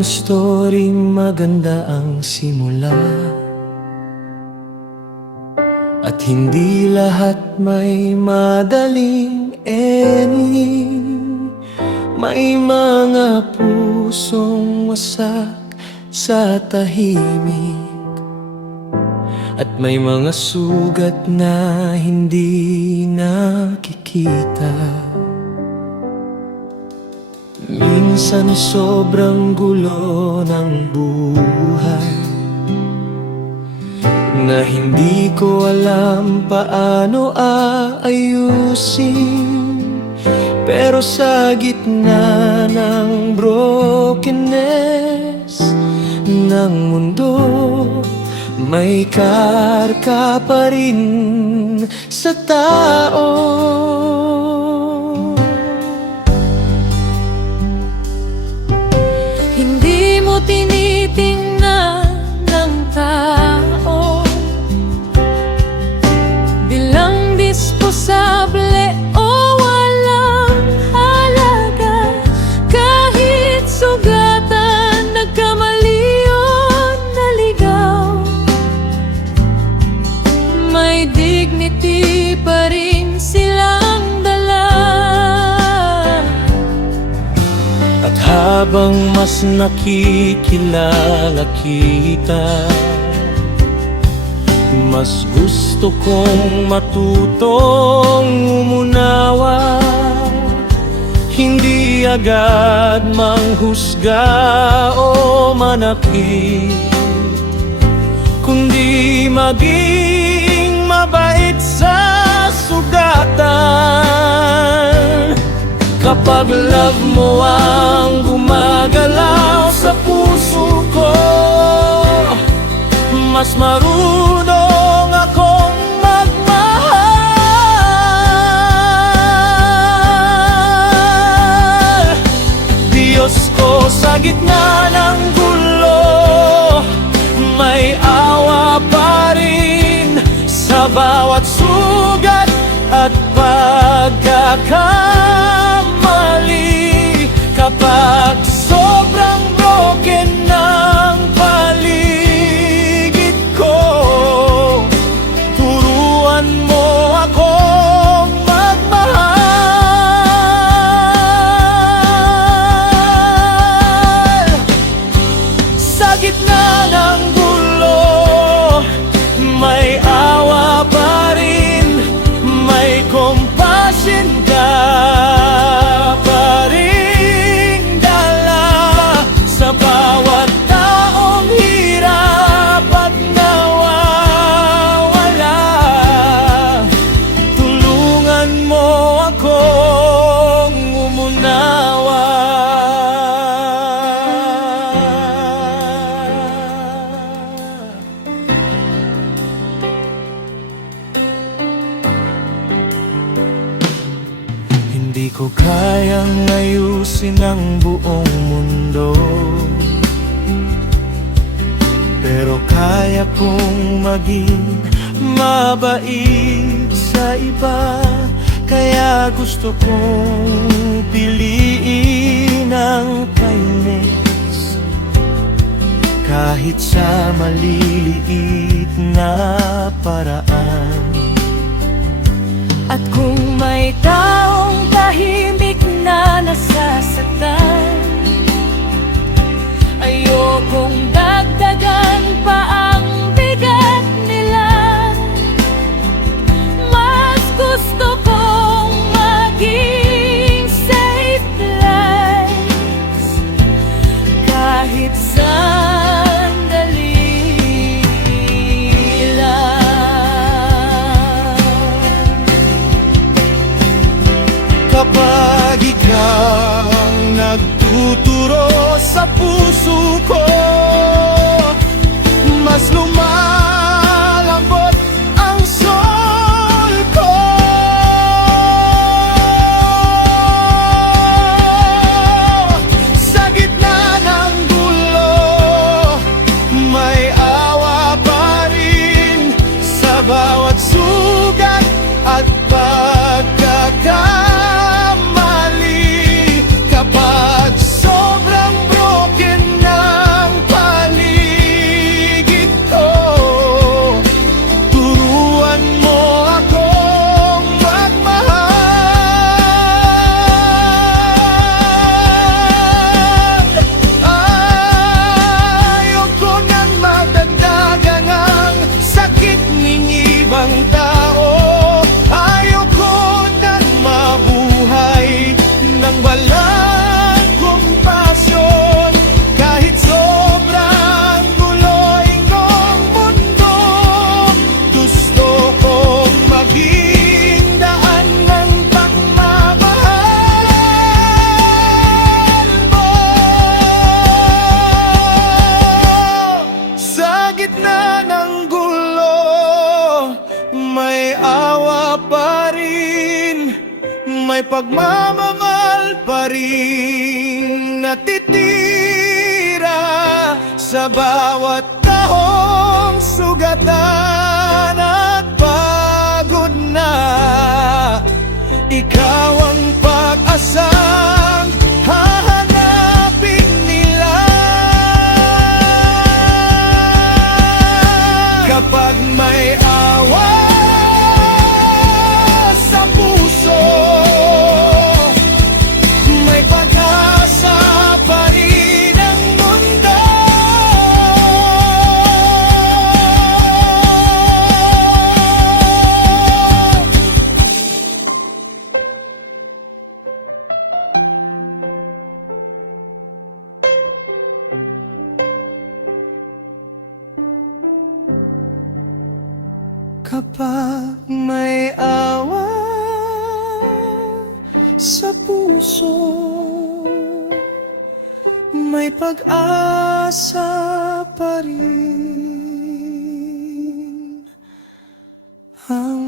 ng story maganda ang simula, at hindi lahat may madaling ending. May mga pusong wasak sa tahimik, at may mga sugat na hindi nakikita. Minsan sobrang gulo ng buhay na hindi ko alam paano aayusin. Pero sa gitna ng brokenness ng mundo, may karka pa rin sa tao. Hindi mo tinitingnan ng tao bilang disposable o walang halaga. Kahit sugatan, nagkamali o naligaw, may dignity pa rin silang dala. At habang mas nakikilala kita, mas gusto kong matutong umunawa. Hindi agad manghusga o manakit, kundi maging mabait sa sugatan. Kapag love mo ang gumagalaw sa puso ko, mas marunong akong magmahal. Diyos ko, sa gitna ng gulo, may awa pa rin sa bawat sugat at pagkakamali. Kapag sobrang broken ng paligid ko, turuan mo akong magmahal. Sa gitna ng gulo, may awa pa rin, may compassion ka pa rin dala sa bawat taong hirap at nawawala. Tulungan mo akong umunawa. Hindi ko kayang ayusin ang buong mundo, pero kaya kong maging mabait sa iba. Kaya gusto kong piliin ang kindness, kahit sa maliliit na paraan. At kung may taong tahimik na nasasaktan, ayokong dagdagan pa ang bigat nila. Mas gusto kong maging safe place, kahit sandali lang. Kapag ikaw nagtuturo sa puso ko, mas lumalambot ang soul ko. Sa gitna ng gulo, may awa pa rin sa bawat sugat at pagkakamali. Kapag sobrang broken na may pagmamahal pa rin natitira sa bawat tahong sugatan at pagod na. Ikaw ang pag-asang hahanapin nila. Kapag may awa sa puso, may pag-asa pa rin ang mundo. Kapag may awa sa puso, may pag-asa pa rin ang